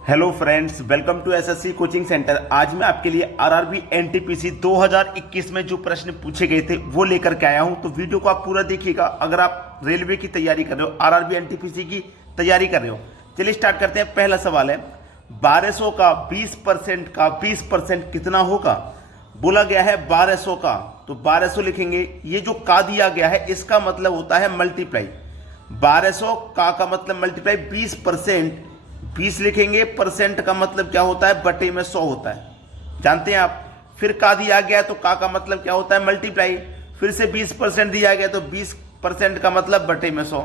Hello friends, welcome to SSC coaching centre. आज मैं आपके लिए आरआरबी एनटीपीसी 2021 में जो प्रश्न पूछे गए थे वो लेकर के आया हूं। तो वीडियो को आप पूरा देखिएगा अगर आप रेलवे की तैयारी कर रहे हो, आरआरबी एनटीपीसी की तैयारी कर रहे हो। चलिए स्टार्ट करते हैं। पहला सवाल है 1200 का 20% कितना होगा। बोला गया है 1200 का, तो 1200 लिखेंगे। ये जो का दिया गया है इसका मतलब होता है मल्टीप्लाई। 1200 का मतलब मल्टीप्लाई 20%, 20 लिखेंगे। परसेंट का मतलब क्या होता है, बटे में 100 होता है, जानते हैं आप। फिर का दिया गया तो का मतलब क्या होता है, मल्टीप्लाई। फिर से 20% दिया गया तो 20% का मतलब बटे में 100।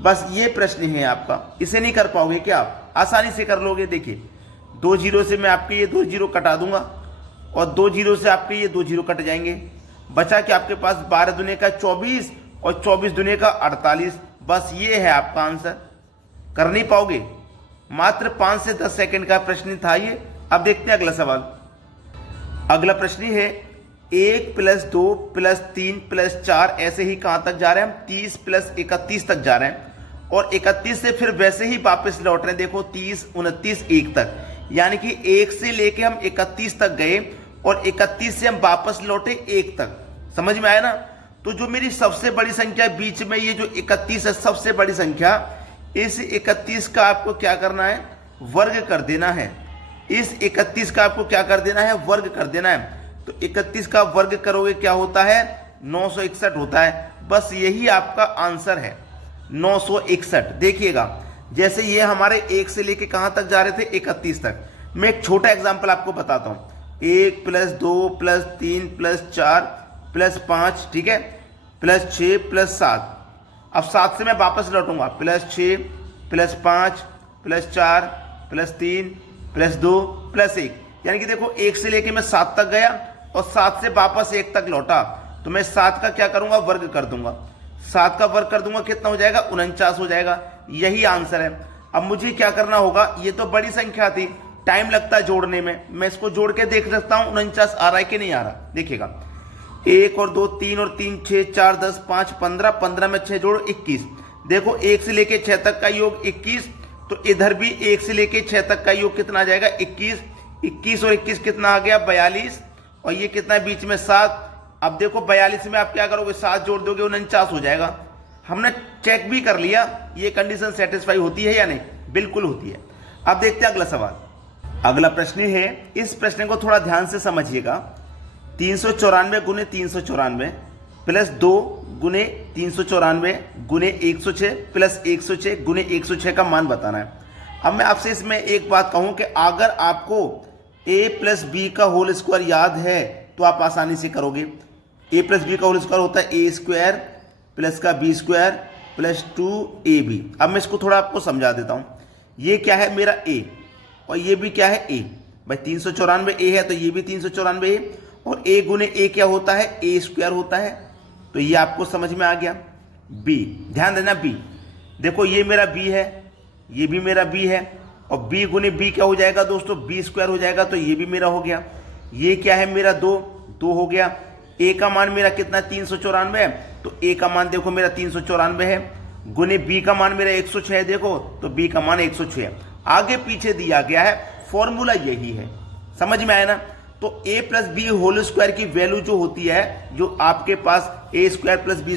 बस ये प्रश्न है आपका। इसे नहीं कर पाओगे क्या आप? आसानी से कर लोगे। देखिए 2 जीरो से मैं आपके ये 2 जीरो कटा दूंगा और 2 जीरो से आपके ये 2 जीरो कट जाएंगे। बचा कि आपके पास 12 दुने का 24 और 24 दुने का 48। बस ये है आपका आंसर। कर नहीं पाओगे। मात्र 5 से 10 सेकंड का प्रश्न था ये। अब देखते हैं अगला सवाल। अगला प्रश्न है 1 + 2 + 3 + 4, ऐसे ही कहां तक जा रहे हैं हम, 30 + 31 तक जा रहे हैं। और 31 से फिर वैसे ही वापस लौट रहे हैं। देखो 30, 29, 1 तक, यानी कि 1 से लेके हम 31 तक गए और 31 से हम वापस लौटे 1 तक। समझ में आया ना। तो जो मेरी सबसे बड़ी संख्या बीच में, ये जो 31 है सबसे बड़ी संख्या, इस 31 का आपको क्या करना है, वर्ग कर देना है। इस 31 का आपको क्या कर देना है, वर्ग कर देना है। तो 31 का वर्ग करोगे क्या होता है, 961 होता है। बस यही आपका आंसर है, 961। देखिएगा जैसे ये हमारे 1 से लेके कहां तक जा रहे थे, 31 तक। मैं एक छोटा एग्जांपल आपको बताता हूं। 1 + 2 + 3 + 4 + 5, ठीक है, +6 + 7। अब 7 से मैं वापस लौटूंगा, +6 + 5 + 4 + 3 + 2 + 1। यानी कि देखो 1 से लेके मैं 7 तक गया और 7 से वापस 1 तक लौटा। तो मैं 7 का क्या करूंगा, वर्ग कर दूंगा। 7 का वर्ग कर दूंगा, कितना हो जाएगा, 49 हो जाएगा। यही आंसर है। अब मुझे क्या करना होगा, ये तो बड़ी संख्या थी, टाइम लगता है जोड़ने में। मैं इसको जोड़ के देख सकता हूं 49 आ रहा है कि नहीं आ रहा। देखिएगा 1 और 2 3 और 3 6 4 10 5 15, 15 में 6 जोड़ो 21। देखो 1 से लेके 6 तक का योग 21, तो इधर भी 1 से लेके 6 तक का योग कितना आ जाएगा, 21। 21 और 21 कितना आ गया, 42। और ये कितना है बीच में, 7। अब देखो 42 में आप क्या करोगे, 7 जोड़ दोगे, 49 हो जाएगा। हमने चेक भी कर लिया ये कंडीशन सेटिस्फाई होती है या नहीं, बिल्कुल होती है। अब देखते हैं अगला सवाल। अगला प्रश्न है, इस प्रश्न को थोड़ा ध्यान से समझिएगा। 394 गुने 394 + 2 गुने 394 गुने 106 + 106 गुने 106 का मान बताना है। अब मैं आपसे इसमें एक बात कहूं कि अगर आपको a + b का होल स्क्वायर याद है तो आप आसानी से करोगे। a + b का होल स्क्वायर होता है a² + का b² + 2ab। अब मैं इसको थोड़ा आपको समझा देता हूं। ये क्या है, मेरा a, और ये भी क्या है, a। भाई 394 a है तो ये भी 394 है। और a गुने a क्या होता है, a² होता है। तो ये आपको समझ में आ गया। b, ध्यान देना b। देखो ये मेरा b है, ये भी मेरा b है, और b गुने b क्या हो जाएगा दोस्तों, b² हो जाएगा। तो ये भी मेरा हो गया। ये क्या है मेरा 2 हो गया। a का मान मेरा कितना, 394 है, तो a का मान देखो मेरा 394 है। गुने b का मान मेरा 106 है, देखो तो b का मान 106 है। आगे पीछे दिया गया है, फॉर्मूला यही है। समझ में आया ना। तो a + b होल स्क्वायर की वैल्यू जो होती है, जो आपके पास a² + b²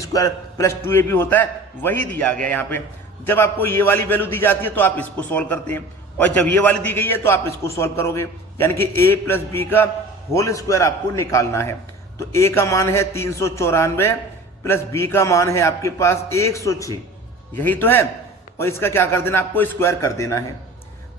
+ 2ab होता है, वही दिया गया यहाँ पे। जब आपको ये वाली वैल्यू दी जाती है तो आप इसको सॉल्व करते हैं, और जब ये वाली दी गई है तो आप इसको सॉल्व करोगे। यानी कि a + b का होल स्क्वायर आपको निकालना है। तो a का मान है 394 + b का मान है आपके पास 106, यही तो है। और इसका क्या कर देना, आपको स्क्वायर कर देना है।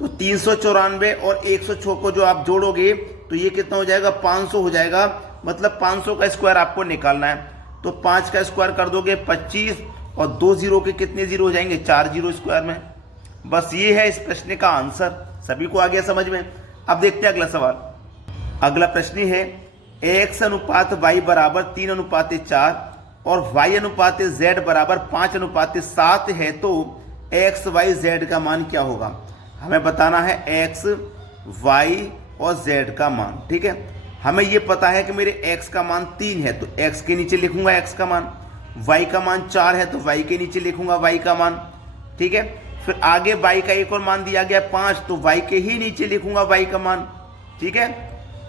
तो 394 और 106 को जो आप जोड़ोगे तो ये कितना हो जाएगा, 500 हो जाएगा। मतलब 500 का स्क्वायर आपको निकालना है। तो 5 का स्क्वायर कर दोगे 25, और 2 जीरो के कितने जीरो हो जाएंगे, 4 जीरो स्क्वायर में। बस ये है इस प्रश्न का आंसर। सभी को आ गया समझ में। अब देखते हैं अगला सवाल। अगला प्रश्न है x अनुपात y बराबर 3:4 और y अनुपात z बराबर 5:7 है, तो x y z का मान क्या होगा। हमें बताना है x y और z का मान। ठीक है, हमें यह पता है कि मेरे x का मान 3 है तो x के नीचे लिखूंगा x का मान, y का मान 4 है तो y के नीचे लिखूंगा y का मान। ठीक है, फिर आगे y का एक और मान दिया गया 5, तो y के ही नीचे लिखूंगा y का मान, ठीक है।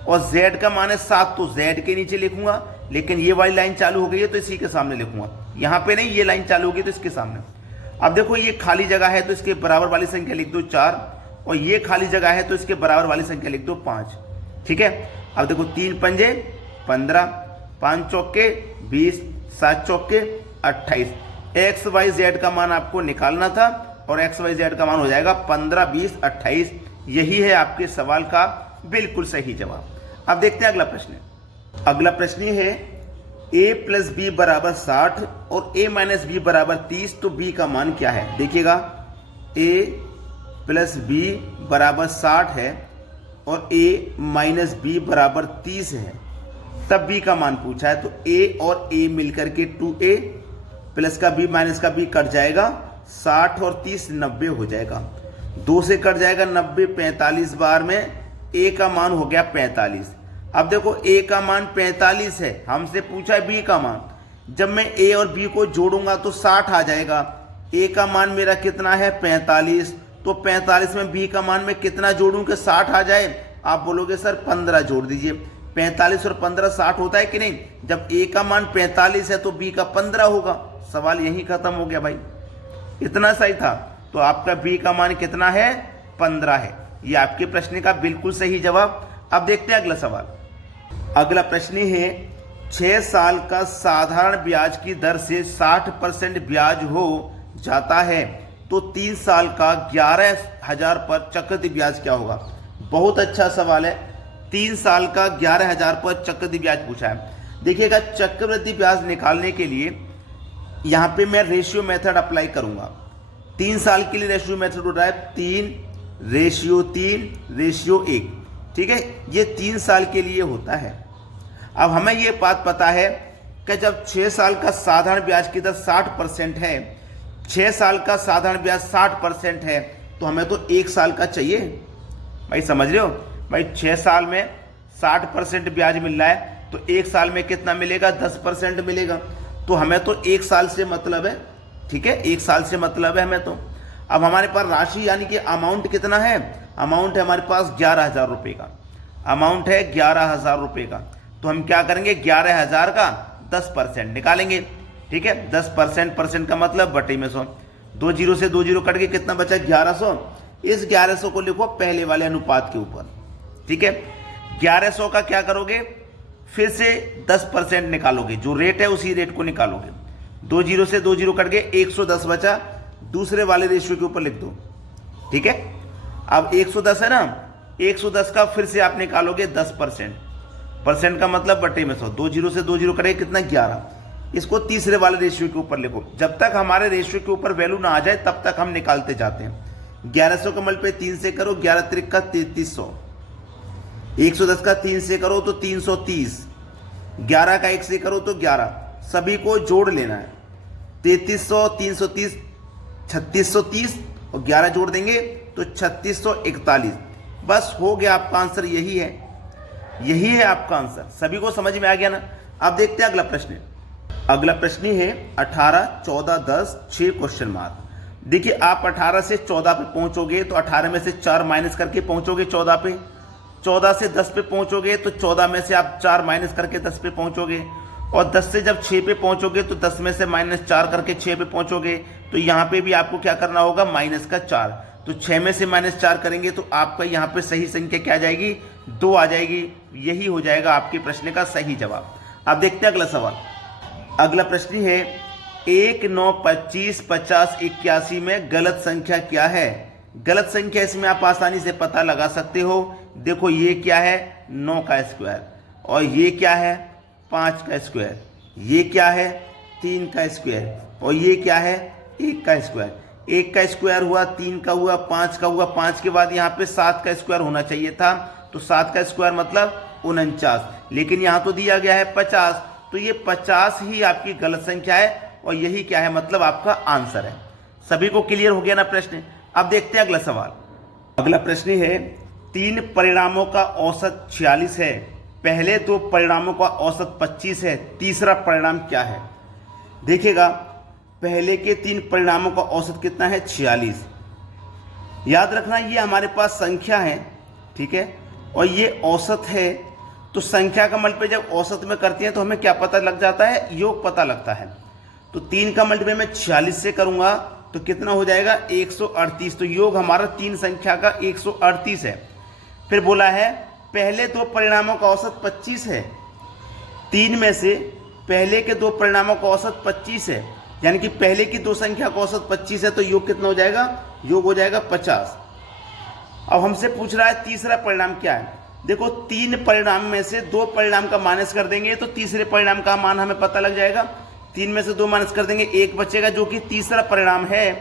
और z का मान है 7, तो z के नीचे लिखूंगा। लेकिन ये वाली लाइन चालू हो गई है तो इसी के सामने लिखूंगा, यहाँ पे नहीं, ये लाइन चालू होगी तो इसके सामने। अब देखो ये खाली जगह है तो इसके बराबर वाली संख्या लिख दो 4, और ये खाली जगह है तो इसके बराबर वाली संख्या लिख दो 5, ठीक है। अब देखो 3 पंजे 15, 5 चौके 20, 7 चौके 28। एक्स वाई जेड का मान आपको निकालना था और एक्स वाई जेड का मान हो जाएगा 15, 20, 28। यही है आपके सवाल का बिल्कुल सही जवाब। अब देखते हैं अगला प्रश्न। अगला प्रश्न है a प्लस बी बराबर 60 और a माइनस बी बराबर 30, तो b का मान क्या है। देखिएगा a प्लस बी बराबर 60 है और a माइनस बी बराबर 30 है, तब b का मान पूछा है। तो a और a मिलकर के 2a प्लस का b माइनस का b कट जाएगा, 60 और 30 90 हो जाएगा, 2 से कट जाएगा 90, 45 बार में a का मान हो गया 45। अब देखो a का मान 45 है, हमसे पूछा है b का मान। जब मैं a और b को जोड़ूंगा तो 60 आ जाएगा। a का मान मेरा कितना है 45, तो 45 में b का मान में कितना जोड़ूं कि 60 आ जाए। आप बोलोगे सर 15 जोड़ दीजिए। 45 और 15 60 होता है कि नहीं। जब a का मान 45 है तो b का 15 होगा। सवाल यही खत्म हो गया भाई, इतना सही था। तो आपका b का मान कितना है 15 है। ये आपके प्रश्न का बिल्कुल सही जवाब। अब देखते हैं अगला सवाल। अगला प्रश्न है 6 साल का साधारण ब्याज की दर से 60% ब्याज हो जाता है तो 3 साल का 11,000 पर चक्रवृद्धि ब्याज क्या होगा। बहुत अच्छा सवाल है। 3 साल का 11,000 पर चक्रवृद्धि ब्याज पूछा है। देखिएगा चक्रवृद्धि ब्याज निकालने के लिए यहाँ पे मैं रेशियो मेथड अप्लाई करूंगा। 3 साल के लिए रेशियो मेथड हो रहा है 3:3:1, ठीक है। ये 3 साल के लिए होता है। अब हमें ये बात पता है कि जब 6 साल का साधारण ब्याज की दर 60% है, 6 साल का साधारण ब्याज 60% है, तो हमें तो 1 साल का चाहिए भाई। समझ रहे हो भाई, 6 साल में 60% ब्याज मिल रहा है तो 1 साल में कितना मिलेगा 10% मिलेगा। तो हमें तो 1 साल से मतलब है, ठीक है, 1 साल से मतलब है हमें तो। अब हमारे पास राशि यानी कि अमाउंट कितना है, अमाउंट है हमारे पास 11,000 रुपये का, अमाउंट है 11,000 रुपये का। तो हम क्या करेंगे 11,000 का 10% निकालेंगे, ठीक है। 10% का मतलब बटे में 100, 2 जीरो से 2 जीरो कट के कितना बचा 1100। इस 1100 को लिखो पहले वाले अनुपात के ऊपर, ठीक है। 1100 का क्या करोगे, फिर से 10% निकालोगे, जो रेट है उसी रेट को निकालोगे। 2 जीरो से 2 जीरो कट के 110 बचा, दूसरे वाले रेशियो के ऊपर लिख दो, ठीक है। अब 110 है ना, 110 का फिर से आप निकालोगे 10%, परसेंट का मतलब बटे में 100, 2 जीरो से 2 जीरो करेंगे कितना 11। इसको तीसरे वाले रेशियो के ऊपर लिखो। जब तक हमारे रेशियो के ऊपर वैल्यू ना आ जाए तब तक हम निकालते जाते हैं। 1100 का मल्टीप्लाई 3 से करो, 11 त्रिक का 3300, 110 का 3 से करो तो 330, 11 का 1 से करो तो 11, सभी को जोड़ लेना है। 3300, 330, 3630 और 11 जोड़ देंगे तो 3641। बस हो गया आपका आंसर, यही है, यही है आपका आंसर। सभी को समझ में आ गया ना। अब देखते हैं अगला प्रश्न। अगला प्रश्न है 18, 14, 10, 6 क्वेश्चन मार्क। देखिए आप 18 से 14 पे पहुंचोगे तो 18 में से 4 माइनस करके पहुंचोगे 14 पे। 14 से 10 पे पहुंचोगे तो 14 में से आप 4 माइनस करके 10 पे पहुंचोगे। और 10 से जब 6 पे पहुंचोगे तो 10 में से -4 करके 6 पे पहुंचोगे। तो यहाँ पे भी आपको क्या करना होगा, माइनस का 4। तो 6 में से -4 करेंगे तो आपका यहाँ पे सही संख्या क्या आ जाएगी, 2 आ जाएगी। यही हो जाएगा आपके प्रश्न का सही जवाब। अब देखते हैं अगला सवाल। अगला प्रश्न है 1, 9, 25, 50, 81 में गलत संख्या क्या है। गलत संख्या इसमें आप आसानी से पता लगा सकते हो। देखो ये क्या है 9 का स्क्वायर, और ये क्या है 5 का स्क्वायर, ये क्या है 3 का स्क्वायर, और ये क्या है 1 का स्क्वायर। 1 का स्क्वायर हुआ, 3 का हुआ, 5 का हुआ, 5 के बाद यहाँ पे 7 का स्क्वायर होना चाहिए था। तो 7 का स्क्वायर मतलब 49, लेकिन यहाँ तो दिया गया है 50। तो ये 50 ही आपकी गलत संख्या है और यही क्या है मतलब आपका आंसर है। सभी को क्लियर हो गया ना प्रश्न। अब देखते हैं अगला सवाल। अगला प्रश्न है 3 परिणामों का औसत 46 है, पहले 2 परिणामों का औसत 25 है, तीसरा परिणाम क्या है। देखिएगा पहले के 3 परिणामों का औसत कितना है 46, याद रखना ये हमारे पास संख्या है, ठीक है, और ये औसत है। तो संख्या का मल्टीप्लाई जब औसत में करते हैं तो हमें क्या पता लग जाता है, योग पता लगता है। तो 3 का मल्टीप्लाई मैं 46 से करूंगा तो कितना हो जाएगा 138। तो योग हमारा 3 संख्या का 138 है। फिर बोला है पहले 2 परिणामों का औसत 25 है। 3 में से पहले के 2 परिणामों का औसत 25 है, यानी कि पहले की 2 संख्या का औसत 25 है। तो योग कितना हो जाएगा, योग हो जाएगा 50। अब हमसे पूछ रहा है तीसरा परिणाम क्या है। देखो 3 परिणाम में से 2 परिणाम का माइनस कर देंगे तो तीसरे परिणाम का मान हमें पता लग जाएगा। 3 में से 2 माइनस कर देंगे 1 बचेगा जो कि तीसरा परिणाम है।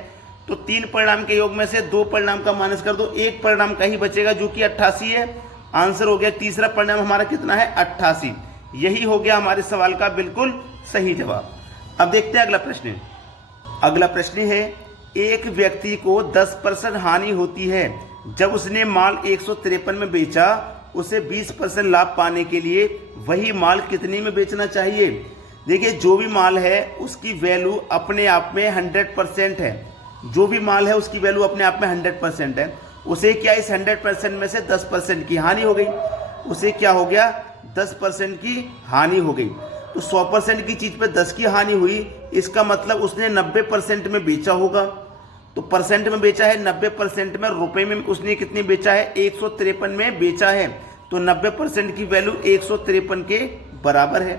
तो 3 परिणाम के योग में से 2 परिणाम का माइनस कर दो, 1 परिणाम का ही बचेगा जो कि 88 है। आंसर हो गया तीसरा परिणाम हमारा कितना है 88। यही हो गया हमारे सवाल का बिल्कुल सही जवाब। अब देखते हैं अगला प्रश्न। अगला प्रश्न है एक व्यक्ति को 10% हानि होती है जब उसने माल 153 में बेचा। उसे 20% लाभ पाने के लिए वही माल कितने में बेचना चाहिए। देखिए जो भी माल है उसकी वैल्यू अपने आप में 100% है। जो भी माल है उसकी वैल्यू अपने आप में 100% है। उसे क्या इस 100% में से 10% की हानि हो गई। उसे क्या हो गया 10% की हानि हो गई। तो 100% की चीज पे 10 की हानि हुई, इसका मतलब उसने 90% में बेचा होगा। तो परसेंट में बेचा है 90% में, रुपए में उसने कितनी बेचा है 153 में बेचा है। तो 90% की वैल्यू 153 के बराबर है।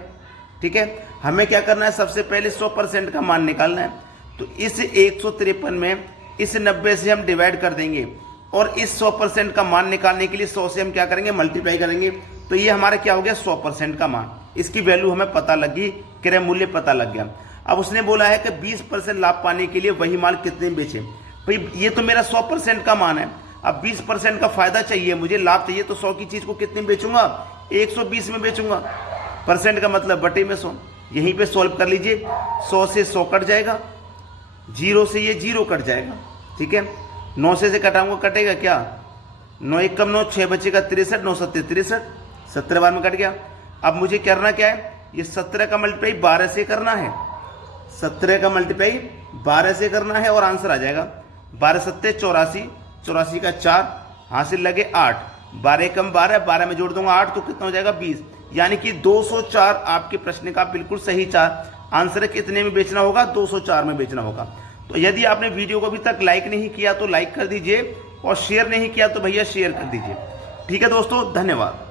ठीक है, हमें क्या करना है सबसे पहले 100% का मान निकालना है। तो इस 153 में इस 90 से हम डिवाइड कर देंगे और इस 100% का मान निकालने के लिए 100 से हम क्या करेंगे मल्टीप्लाई करेंगे। तो ये हमारा क्या हो गया 100% का मान। इसकी वैल्यू हमें पता लगी, क्रय मूल्य पता लग गया। अब उसने बोला है कि 20% लाभ पाने के लिए वही माल कितने में बेचे। भाई ये तो मेरा 100% का मान है। अब 20% का फायदा चाहिए मुझे, लाभ चाहिए, तो 100 की चीज को कितने में बेचूंगा 120 में बेचूंगा। परसेंट का मतलब बटे में 100। यहीं पे सॉल्व कर लीजिए। 100 से 100 कट जाएगा, 0 से ये 0 कट जाएगा। ठीक है, 9 से कटाऊंगा, कटेगा क्या 9 1 कम 9, 6 बचेगा 63, 9 7 63, 17 बार में कट गया। अब मुझे करना क्या है, ये 17 का मल्टीप्लाई 12 से करना है। 17 का मल्टीप्लाई 12 से करना है और आंसर आ जाएगा 12 7 84, 84 का 4 हासिल लगे 8, 12 कम 12, 12 में जोड़ दूंगा 8 तो कितना हो जाएगा 20। यानी कि 204 आपके प्रश्न का बिल्कुल सही आंसर कितने में बेचना होगा 204 में बेचना होगा। तो यदि आपने वीडियो को अभी तक लाइक नहीं किया तो लाइक कर दीजिए और शेयर नहीं किया तो भैया शेयर कर दीजिए। ठीक है दोस्तों, धन्यवाद।